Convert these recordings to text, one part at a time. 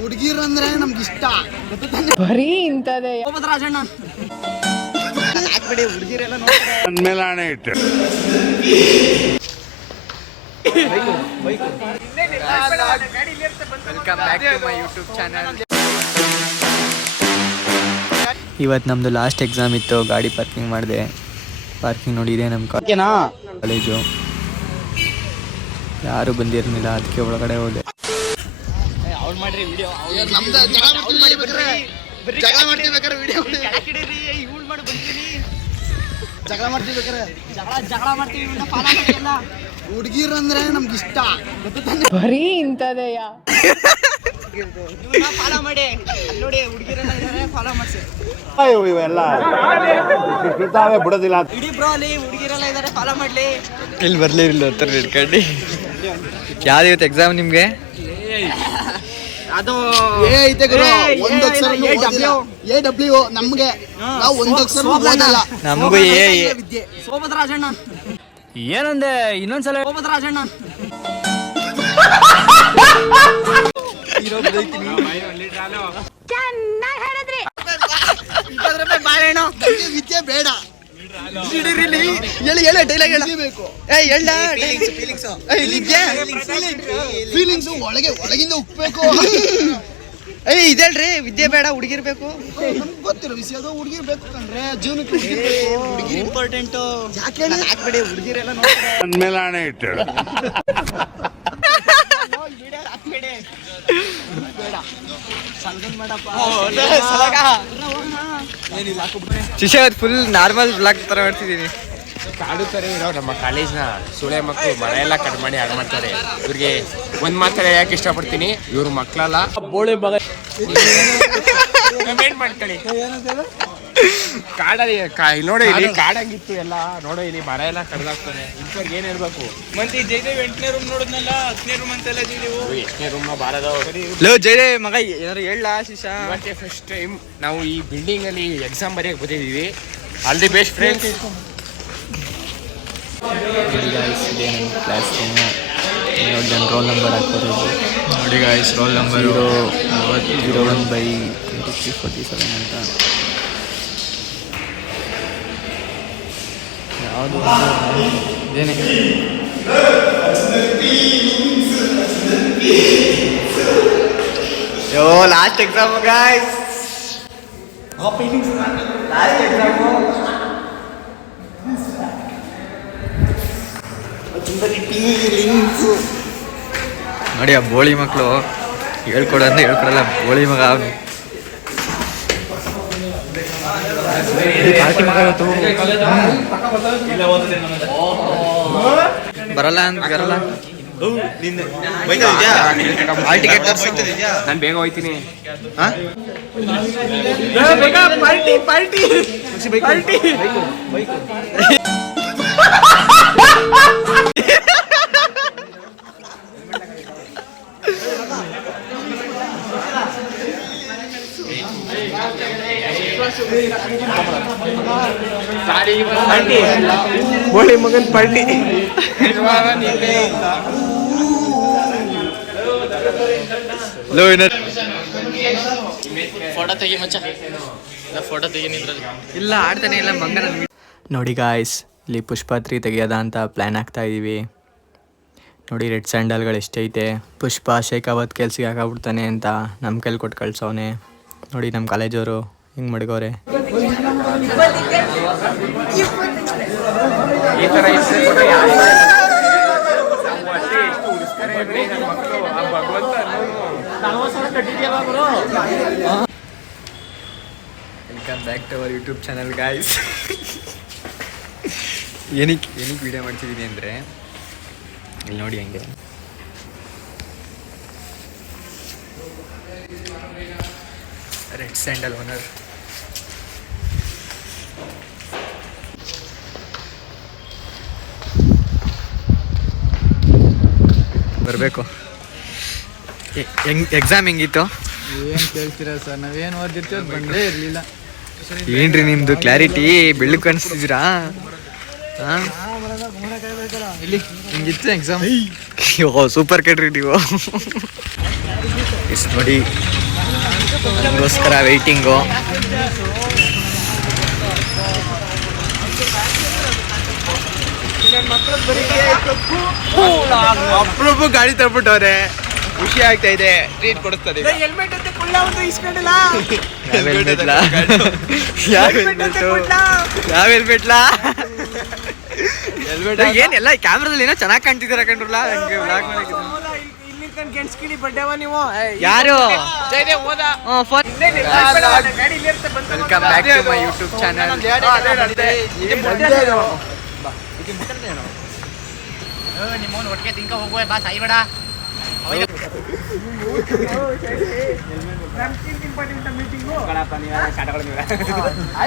ಹುಡುಗಿರಂದ್ರೆ ನಮ್ಗೆ ಇಷ್ಟ. ಬರೀ ಇಂಥದೇ ರಾಜಣ್ಣ ಹಾಕ್ಬಿಡಿ, ಹುಡುಗಿರೆಲ್ಲ ನೋಡ್ತಾರೆ. ಮೇಲೆ ಆಣೆ ಇಟ್ಟು welcome back to my YouTube channel. ಇವತ್ತು ನಮ್ಮದು ಲಾಸ್ಟ್ ಎಕ್ಸಾಮ್ ಇತ್ತು. ಗಾಡಿ ಪಾರ್ಕಿಂಗ್ ಮಾಡಿದೆ. ಪಾರ್ಕಿಂಗ್ ನೋಡಿ ಇದೆ ನಮ್ಮ ಕಾಲೇಜು. ಯಾರು ಬಂದಿರಲಿಲ್ಲ, ಅದಕ್ಕೆ ಒಳಗಡೆ ಹೋದೆ. ಹುಡುಗಿರಂದ್ರೆ ನಮ್ಗೆ ಇಷ್ಟ. ಬರೀ ಇಂಥದೇ ಫಾಲೋ ಮಾಡಿ ನೋಡಿ, ಹುಡುಗಿರೆಲ್ಲ ಇದ್ದಾರೆ, ಫಾಲೋ ಮಾಡಿಸಿ. ಇವೆಲ್ಲ ಬಿಡೋದಿಲ್ಲ. ಇಡೀ ಬ್ರೋ ಅಲ್ಲಿ ಹುಡುಗಿರೆಲ್ಲ ಇದ್ದಾರೆ, ಫಾಲೋ ಮಾಡ್ಲಿ. ಇಲ್ಲಿ ಬರ್ಲಿಲ್ಲ ಇಟ್ಕೊಂಡು. ಯಾವ್ದು ಇವತ್ತು ಎಕ್ಸಾಮ್ ನಿಮಗೆ? ಅದು ಐತೆ ಗುರು, ಒಂದು ಅಕ್ಷರ AW ನಮ್ಗೆ. ನಾವು ಒಂದು ಅಕ್ಷರ ಓದಲ್ಲ. ನಮಗೂ ವಿದ್ಯೆ. ಸೋಮದ ರಾಜಣ್ಣ ಏನಂದೆ ಇನ್ನೊಂದ್ಸಲ. ಸೋಮದ ರಾಜಣ್ಣ ಬಾಳೆಹಣ್ಣು ವಿದ್ಯೆ ಬೇಡ. ಫೀಲಿಂಗ್ಸ್ ಒಳಗಿಂದ ಉಕ್ಬೇಕು. ಇದಲ್ರಿ, ವಿದ್ಯೆ ಬೇಡ, ಹುಡುಗಿರ್ಬೇಕು. ನಮ್ಗೆ ಗೊತ್ತಿರೋ ವಿಷಯ ಅದು. ಹುಡುಗಿರ್ಬೇಕು ಕಂಡ್ರೆ ಜೀವನಕ್ಕೆ ಹುಡುಗಿ ಇಂಪಾರ್ಟೆಂಟು. ಯಾಕೆ ಹಾಕ್ಬೇಡಿ, ಹುಡುಗಿರೆಲ್ಲ ನೋಡ್ತಾರೆ. ಮೇಲೆ ಆಣೆ ಇಟ್ಟು ಶಿಷ್ಯ ಫುಲ್ ನಾರ್ಮಲ್ ಬ್ಲಾಗ್ ತರ ಮಾಡ್ತಿದ್ದೀನಿ. ಕಾಡು ತರ ಇರೋ ನಮ್ಮ ಕಾಲೇಜ್ನ ಸುಳೆ ಮಕ್ಕಳು ಮನೆಯೆಲ್ಲ ಕಟ್ ಮಾಡಿ ಹಾಳು ಮಾಡ್ತಾರೆ. ಇವ್ರಿಗೆ ಒಂದ್ ಮಾತ್ರ ಯಾಕೆ ಇಷ್ಟಪಡ್ತೀನಿ, ಇವ್ರ ಮಕ್ಕಳಲ್ಲ ಬೋಳೆ ಮಗ ಕಮೆಂಟ್ ಮಾಡ್ಕೊಳ್ಳಿ. ಕಾಡಲ್ಲಿ ನೋಡಿ, ಇಲ್ಲಿ ಕಾಡಂಗಿತ್ತು ಎಲ್ಲ. ನೋಡೋ ಇಲ್ಲಿ ಮರ ಎಲ್ಲ ಕಡ್ದಾಕ್ತಾರೆ. ಇಂಥವ್ರಿಗೆ ಏನ್ ಹೇಳ್ಬೇಕು? ಮತ್ತೆ ಜಯದೇವ್ 8ನೇ ರೂಮ್ ನೋಡಿದ್ನಲ್ಲ, 10ನೇ ರೂಮ್ ಅಂತೆಲ್ಲ ಜಯದೇವು. 8ನೇ ರೂಮ್ ಬಾರದೋ ಲೋ ಜಯದೇ ಮಗ, ಏನಾರು ಹೇಳ ಶಿಷ್ಯ. ಇವತ್ತೇ ಫಸ್ಟ್ ಟೈಮ್ ನಾವು ಈ ಬಿಲ್ಡಿಂಗ್ ಅಲ್ಲಿ ಎಕ್ಸಾಮ್ ಬರೆಯಕ್ಕೆ ಬಂದಿದ್ದೀವಿ. All the best friends. ನೋಡಿ ಗಾಯ್ಸ್, ಇದೇ ನಮ್ಮ ಕ್ಲಾಸ್ ರೂಮು. ನೋಡಿ ನನ್ನ ರೋಲ್ ನಂಬರ್ ಹಾಕೋದು. ನೋಡಿ ಗಾಯ್ಸ್, ರೋಲ್ ನಂಬರು 01/2347 ಅಂತ. ಯಾವುದು ಇದೇನೆ. Yo last exam guys, last exam. ನೋಡಿ ಆ ಬೋಳಿ ಮಕ್ಕಳು ಹೇಳ್ಕೊಡಂದ್ರೆ ಹೇಳ್ಕೊಡಲ್ಲ. ಬೋಳಿ ಮಗ ಅವನು. ಬರಲ್ಲ ಅಂತ ಬರಲ್ಲ. ನಾನು ಬೇಗ ಹೋಯ್ತೀನಿ. ಬೋಳಿ ಮಗನ್ ಪಾರ್ಟಿ. ಫೋಟೋ ತೆಗಿ ಮಚ್ಚ, ಫೋಟೋ ತೆಗಿ ನಿಂದ್ರಲ್ಲಿ. ಇಲ್ಲ ಆಡ್ತಾನೆ ಇಲ್ಲ ಮಂಗನ. ನೋಡಿ ಗಾಯ್ಸ್, ಇಲ್ಲಿ ಪುಷ್ಪಾತ್ರಿ ತೆಗಿಯೋದ ಅಂತ ಪ್ಲ್ಯಾನ್ ಆಗ್ತಾ ಇದ್ದೀವಿ. ನೋಡಿ ರೆಡ್ ಸ್ಯಾಂಡಲ್ಗಳು ಎಷ್ಟೈತೆ. ಪುಷ್ಪ ಶೇಖಾವತ್ ಕೆಲ್ಸಿಗೆ ಹಾಕಾಗ್ಬಿಡ್ತಾನೆ ಅಂತ ನಮ್ಮ ಕೈಲಿ ಕೊಟ್ಟು ಕಳ್ಸವನೆ. ನೋಡಿ ನಮ್ಮ ಕಾಲೇಜವರು ಹಿಂಗೆ ಮಡ್ಗೋರೆ. ಈ ತರ welcome back to our YouTube channel guys. ಏನಕ್ಕೆ ವಿಡಿಯೋ ಮಾಡ್ತಿದ್ದೀನಿ ಅಂದರೆ, ಇಲ್ಲಿ ನೋಡಿ ಹಂಗೆ ರೆಡ್ ಸ್ಯಾಂಡಲ್ ಓನರ್. ಬರಬೇಕು. ಎಕ್ಸಾಮ್ ಹೆಂಗಿತ್ತು? ಏನು ಕೇಳ್ತೀರಾ ಸರ್, ನಾವೇನು ಓದಿರ್ತೀವಿ ಅದು ಬಂದೇ ಇರಲಿಲ್ಲ. ಏನ್ರಿ ನಿಮ್ಮದು ಕ್ಲಾರಿಟಿ? ಬೆಳ್ಳಗೆ ಕಾಣಿಸ್ತಿದ್ದೀರಾ? ಹಾಂ, ಇಲ್ಲಿ ಹಿಂಗಿತ್ತು ಎಕ್ಸಾಮ್. ಸೂಪರ್ ಕೇಳ್ರಿ ನೀವು. ಇಸ್ ನೋಡಿ ನಮಗೋಸ್ಕರ ವೆಯ್ಟಿಂಗು. ಅಪ್ರೂಪ ಗಾಡಿ ತರ್ಬಿಟ್ಟವ್ರೆ, ಖುಷಿ ಆಗ್ತಾ ಇದೆ. ಟ್ರೀಟ್ ಕೊಡಿಸ್ತಾರೆ. ಹೆಲ್ಮೆಟ್ ಅಂತ ಕುಳ್ಳ ಒಂದು ಇಸ್ಕೊಂಡಿಲ್ಲ. ಯಾವ ಹೆಲ್ಮೆಟ್ಲಾ? ಏನೆಲ್ಲ ಕ್ಯಾಮ್ರಾದಲ್ಲಿ ಏನೋ ಚೆನ್ನಾಗಿ ಕಾಣ್ತಿದ್ದೀರ ಕಂಡ್ರಲ್ಲ. ಹಂಗೆ ವ್ಲಾಗ್ ಮಾಡಕ್ಕೆ ಇಲ್ಲಿ ತನಕ ಗೆಣ್ಸ್ಕಿಡಿ ಬಡ್ಡೆವ ನೀವು. ಯಾರು? ಜೈದೆ ಹೋದ. ಗಾಡಿ ಇಲ್ಲಿ ಇರುತ್ತೆ, ಬಂದು welcome back to my YouTube channel. ನಿಮ್ಮವ್ನು ಒಟ್ಟಿಗೆ ತಿನ್ಕ ಹೋಗುವ ಬಾ ಸಾಯಿಬೇಡ.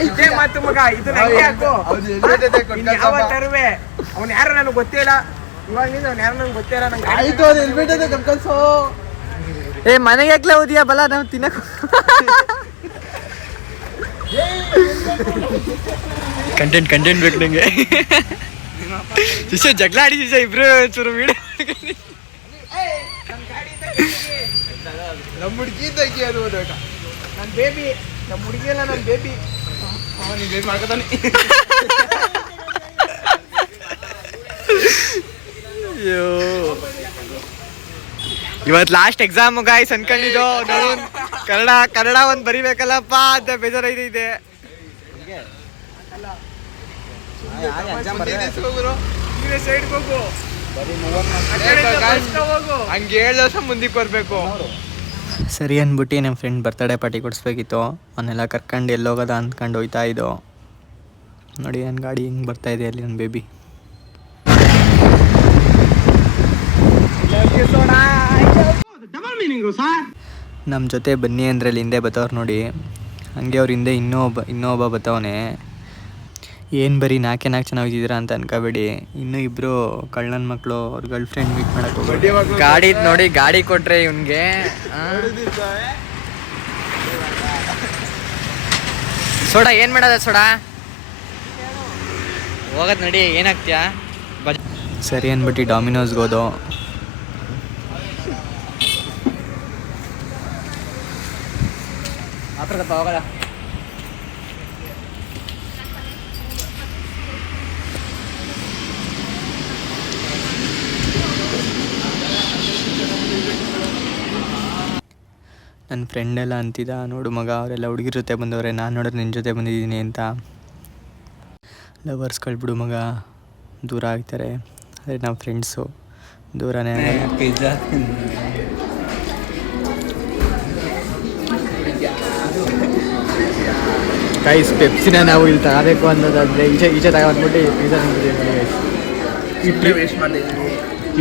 ಇದೇ ಮಾತು ಮಗ, ಇದು ನಂಗೆ ಹಾಕು. ಯಾವ ತರುವೆ ಅವ್ನು ಯಾರು ನನಗೆ ಗೊತ್ತಿಲ್ಲ. ಇವಾಗಿಂದ ಅವ್ನು ಯಾರು ನನಗೆ ಗೊತ್ತಿಲ್ಲ. ನಂಗೆ ಆಯ್ತು, ಅದು ಹೆಲ್ಮೆಟ್ ಅದೇ ಕಲ್ಸೋ. ಏ ಮನೆಗೆ ಹಾಕ್ಲಾ ಓದಿಯಾ ಬಲ ನಾವು ತಿನ್ನಕ್ ಕಂಟೆಂಟ್ ಬೇಕು ನಂಗೆ. ಶಿಷ್ಯ ಜಗಳ ಆಡಿ ಶಿಷ್ಯ ಇಬ್ರು ಚೂರು ವೀಡಿಯೋ ನಮ್ಮ ಹುಡುಗಿ ತೆಗಿ ಅದು ಹೋದಾಗ. ನನ್ನ ಬೇಬಿ, ನಮ್ಮ ಹುಡುಗಿ ಎಲ್ಲ ನನ್ನ ಬೇಬಿ. ನೀನು ಬೇಬಿ ಮಾಡ್ಕೊತಾನೆ. ಅಯ್ಯೋ ಇವತ್ತು ಲಾಸ್ಟ್ ಎಕ್ಸಾಮ್ ಗಾಯ್ಸ್ ಅನ್ಕೊಂಡಿದ್ದು. ಕನ್ನಡ ಒಂದು ಬರಿಬೇಕಲ್ಲಪ್ಪ ಅಂತ ಬೇಜಾರೈತೆ. ನೀವೇ ಸೈಡ್ಗೆ ಹೋಗು. ಹಂಗೆ 7 ವರ್ಷ ಮುಂದಕ್ಕೆ ಬರಬೇಕು. ಸರಿ ಅಂದ್ಬಿಟ್ಟು ನಮ್ಮ ಫ್ರೆಂಡ್ ಬರ್ತಡೇ ಪಾರ್ಟಿ ಕೊಡಿಸ್ಬೇಕಿತ್ತು. ಅವನ್ನೆಲ್ಲ ಕರ್ಕೊಂಡು ಎಲ್ಲೋಗೋದ ಅಂದ್ಕೊಂಡು ಹೋಯ್ತಾ ಇದ್ದೋ. ನೋಡಿ ನನ್ನ ಗಾಡಿ ಹಿಂಗೆ ಬರ್ತಾ ಇದೆ ಅಲ್ಲಿ ನನ್ನ ಬೇಬಿ. ನಮ್ಮ ಜೊತೆ ಬನ್ನಿ ಅಂದರೆ ಅಲ್ಲಿ ಹಿಂದೆ ಬತ್ತವ್ರು ನೋಡಿ. ಹಂಗೆ ಅವ್ರ ಹಿಂದೆ ಇನ್ನೊಬ್ಬ ಬತ್ತವನೆ. ಏನು ಬರೀ ನಾಲ್ಕು ಚೆನ್ನಾಗಿದ್ದೀರಾ ಅಂತ ಅನ್ಕೋಬೇಡಿ. ಇನ್ನೂ ಇಬ್ಬರು ಕಳ್ಳನ ಮಕ್ಕಳು ಅವ್ರ ಗರ್ಲ್ ಫ್ರೆಂಡ್ ಮೀಟ್ ಮಾಡಕ್ಕೆ ಹೋಗೋದು. ಗಾಡಿ ನೋಡಿ, ಗಾಡಿ ಕೊಟ್ರೆ ಇವನಿಗೆ ಸೋಡಾ ಏನು ಮಾಡೋದ? ಸೋಡಾ ಹೋಗೋದು ನಡಿ, ಏನಾಗ್ತೀಯಾ? ಸರಿ ಅಂದ್ಬಿಟ್ಟು ಡಾಮಿನೋಸ್ಗೆ ಹೋದೋ. ಹೋಗಲ್ಲ ನನ್ನ ಫ್ರೆಂಡೆಲ್ಲ ಅಂತಿದ್ದ, ನೋಡು ಮಗ ಅವರೆಲ್ಲ ಹುಡುಗಿರ ಜೊತೆ ಬಂದವ್ರೆ, ನಾನು ನೋಡಿದ್ರೆ ನಿನ್ನ ಜೊತೆ ಬಂದಿದ್ದೀನಿ ಅಂತ. ಲವರ್ಸ್ಗಳು ಬಿಡು ಮಗ, ದೂರ ಆಗ್ತಾರೆ. ಅದೇ ನಾವು ಫ್ರೆಂಡ್ಸು ದೂರನೇ ಪಿಜ್ಜಾ. ಗೈಸ್ ಪೆಪ್ಸಿನ ನಾವು ಇಲ್ಲಿ ತಗೋಬೇಕು ಅನ್ನೋದಾದರೆ ಈಚೆ ತಗೊಂಡ್ಬಿಟ್ಟು ಪಿಜ್ಜಾ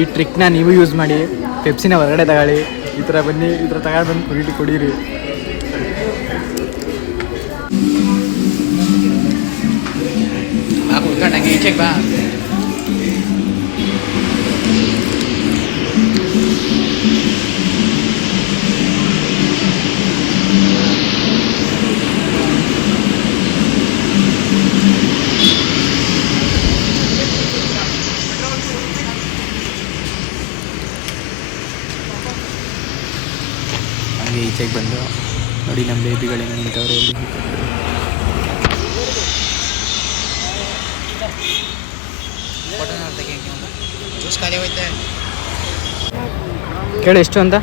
ಈ ಟ್ರಿಕ್ನ ನೀವು ಯೂಸ್ ಮಾಡಿ. ಪೆಪ್ಸಿನ ಹೊರಗಡೆ ತಗೊಳ್ಳಿ, ಈ ಥರ ಬನ್ನಿ, ಈ ಥರ ತಗೊಂಡು ಬಂದು ಕುಡೀರಿ. ಕುತ್ಕೊಂಡಂಗೆ ಈಚೆಗೆ ಬಾ. ಹಂಗೆ ಈಚೆಗೆ ಬಂದು ನೋಡಿ ನಮ್ಮ ಬೇಬಿಗಳು ಹೆಂಗೆ ನಿಂತವ್ರೆ ಇಲ್ಲಿ. ಕೇಳಿ ಎಷ್ಟು ಅಂತ?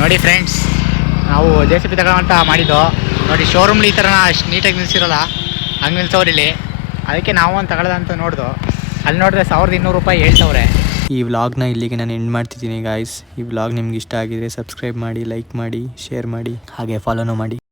ನೋಡಿ ಫ್ರೆಂಡ್ಸ್, ನಾವು JCB ತಗೊಳ್ಳೋಂತ ಮಾಡಿದ್ದು ನೋಡಿ. ಶೋರೂಮ್ಲಿ ಈ ಥರ ಅಷ್ಟು ನೀಟಾಗಿ ನಿಲ್ಸಿರೋಲ್ಲ, ಹಂಗೆ ನಿಲ್ಸವ್ರು ಇಲ್ಲಿ. ಅದಕ್ಕೆ ನಾವು ಒಂದು ತಗೊಳ್ಳೋದಂತ ನೋಡ್ದು. ಅಲ್ಲಿ ನೋಡಿದ್ರೆ 1200 ರೂಪಾಯಿ ಹೇಳ್ತವ್ರೆ. ಈ ವ್ಲಾಗ್ನ ಇಲ್ಲಿಗೆ ನಾನು ಎಂಡ್ ಮಾಡ್ತಿದ್ದೀನಿ ಗಾಯ್ಸ್. ಈ ವ್ಲಾಗ್ ನಿಮ್ಗೆ ಇಷ್ಟ ಆಗಿದ್ರೆ ಸಬ್ಸ್ಕ್ರೈಬ್ ಮಾಡಿ, ಲೈಕ್ ಮಾಡಿ, ಶೇರ್ ಮಾಡಿ, ಹಾಗೆ ಫಾಲೋನೂ ಮಾಡಿ.